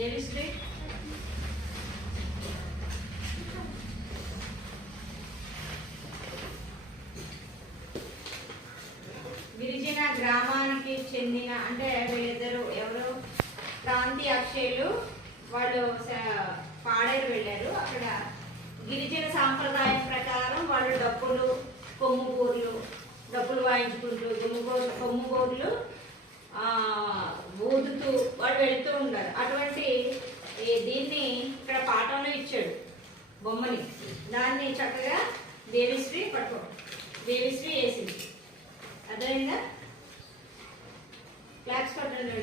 దేవిశ్రీ గిరిజన గ్రామానికి చెందిన అంటే వీళ్ళిద్దరు ఎవరు క్రాంతి అక్షయులు వాళ్ళు పాడేరు వెళ్ళారు. అక్కడ గిరిజన సాంప్రదాయం ప్రకారం వాళ్ళు డప్పులు కొమ్ముగూర్లు డప్పులు వాయించుకుంటూ కొమ్ముగూర్లు ఊదుతూ వాళ్ళు వెళ్తూ ఉంటారు. అటువంటి దీన్ని ఇక్కడ పాఠంలో ఇచ్చాడు బొమ్మని. దాన్ని చక్కగా దేవిశ్రీ దేవిశ్రీ వేసింది. అర్థమైందా? క్లాప్స్ పట్టండి.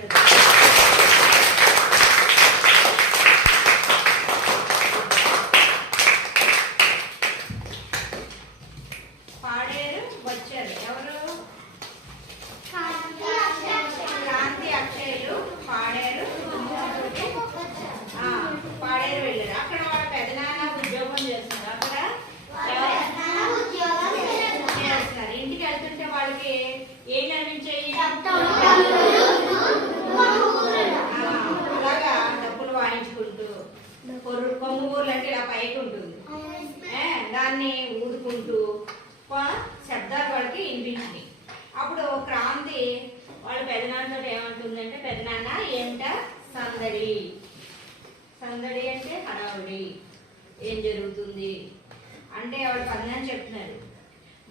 పాడేరు వచ్చారు ఎవరు? క్రాంతి అక్షయులు పాడేరు వెళ్ళారు. అక్కడ వాళ్ళ పెదనాన్న ఉద్యోగం చేస్తున్నారు. అక్కడ చేస్తున్నారు. ఇంటికి వెళ్తుంటే వాళ్ళకి ఏం కనిపించాయి? అలాగా డబ్బులు వాయించుకుంటూ కొమ్ముగూర్లు అంటే ఇలా పైకి ఉంటుంది, దాన్ని ఊదుకుంటూ శబ్దాలు వాళ్ళకి వినిపించింది. అప్పుడు క్రాంతి వాళ్ళ పెదనాన్నతో ఏమంటుందంటే, పెదనాన్న ఏమిటా సందడి? సందడి అంటే హడావుడి, ఏం జరుగుతుంది అంటే వాళ్ళ పెదనాన్న చెప్తున్నారు.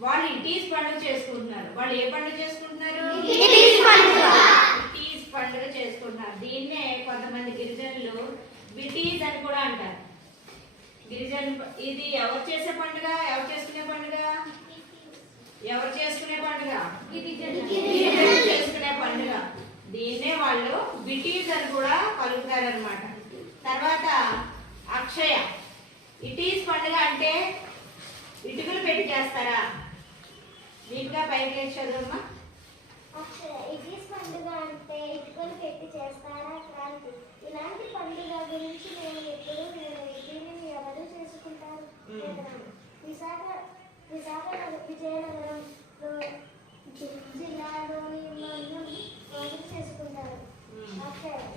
వాళ్ళు ఇటీస్ పండుగ చేసుకుంటున్నారు. వాళ్ళు ఏ పండుగ చేసుకుంటున్నారు? ఇటీస్ పండుగ చేసుకుంటున్నారు. దీన్నే కొంతమంది గిరిజనులు బిటీస్ అని కూడా అంటారు. ఇది ఎవరు చేసే పండుగ? ఎవరు చేసుకునే పండుగ? ఎవరు చేసుకునే పండుగ? చేసుకునే పండుగ. దీన్నే వాళ్ళు బిటీస్ అని కూడా పలుకుతారనమాట. తర్వాత అక్షయ ఇటీస్ పండుగ అంటే ఇటుకలు పెట్టి చేస్తారా? నీట్గా పైకి లేచి చదువమ్మా. ఇటీస్ పండుగ అంటే ఇటుకలు పెట్టి చేస్తారా? క్రాంతి ఇలాంటి పండుగ గురించి నేను ఎప్పుడు దీనిని ఎవరు చేసుకుంటారు? విజయనగరం జిల్లాలోని వాళ్ళు చేసుకుంటారు.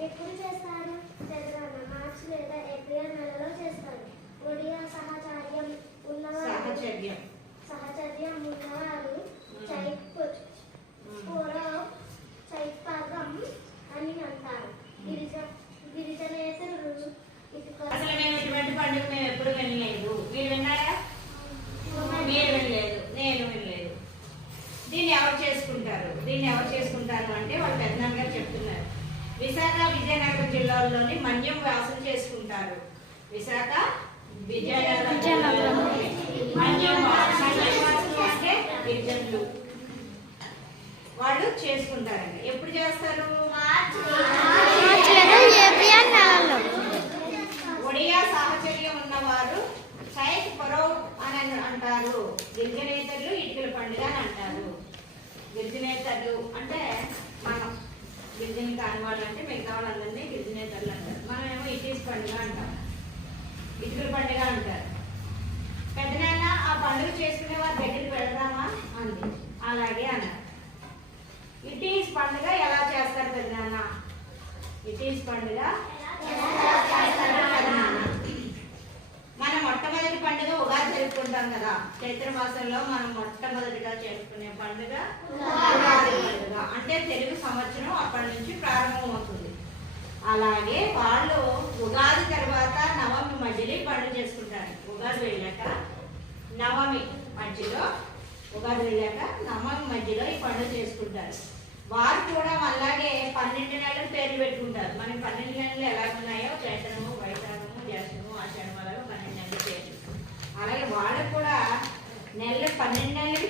ఎప్పుడు చేస్తారు? మార్చి లేదా ఏప్రిల్ నెలలో చేస్తారు. ఒడియా సహచర్యం ఉన్నవారు చైత్పదం అని అంటారు. గిరిజనేతరులు అసలు మేము ఇటువంటి పండుగ మేము ఎప్పుడు వినలేదు. మీరు విన్నారా? మీరు వినలేదు, నేను వినలేదు. దీన్ని ఎవరు చేసుకుంటారు అంటే వాళ్ళ పెద్దనాన్న గారు చెప్తున్నారు. విశాఖ విజయనగరం జిల్లాల్లోని మన్యం వాసం చేసుకుంటారు. విశాఖ విజయనగరం మన్యం అంటే గిరిజనులు వాళ్ళు చేసుకుంటారండి. ఎప్పుడు చేస్తారు? ఒడియా సాహచర్యం ఉన్నవారు చైత్ పరౌ అని అంటారు. గిరిజనేతరులు ఇటుకల పండుగ అని అంటారు. గిరిజనేతరులు అంటే మనం, గిరిజన కాని వాళ్ళు అంటే మిగతా వాళ్ళందరినీ గిరిజనేతరులు అంటారు. మనమేమో ఇటీస్ పండుగ అంటాం, ఇటుకల పండుగ అంటారు. పెద్దనాన్న ఆ పండుగ చేసుకునే వారి దగ్గరికి వెళదామా అంది. అలాగే అన్నారు. ఇటీస్ పండుగ ఎలా చేస్తారు పెద్దనాన్న? ఇటీస్ పండుగ మన మొట్టమొదటి పండుగ ఉగాది జరుపుకుంటాం కదా. చైత్ర మాసంలో మనం మొట్టమొదటిగా చేసుకునే పండుగ ఉగాది పండుగ. అంటే తెలుగు సంవత్సరం అప్పటి నుంచి ప్రారంభం అవుతుంది. అలాగే వాళ్ళు ఉగాది తర్వాత నవమి మధ్యలో పండుగ చేసుకుంటారు. ఉగాది వెళ్ళాక నవమి మధ్యలో ఈ పండుగ చేసుకుంటారు. వారు కూడా అలాగే 12 నెలలు పేర్లు పెట్టుకుంటారు. మనకి 12 నెలలు ఎలా ఉన్నాయో చైత్రము, వైశాఖము, జ్యేష్ఠము, ఆషాఢము అలాగే 12 నెలల పేర్లు. అలాగే వాళ్ళకు కూడా 12 నెలలకి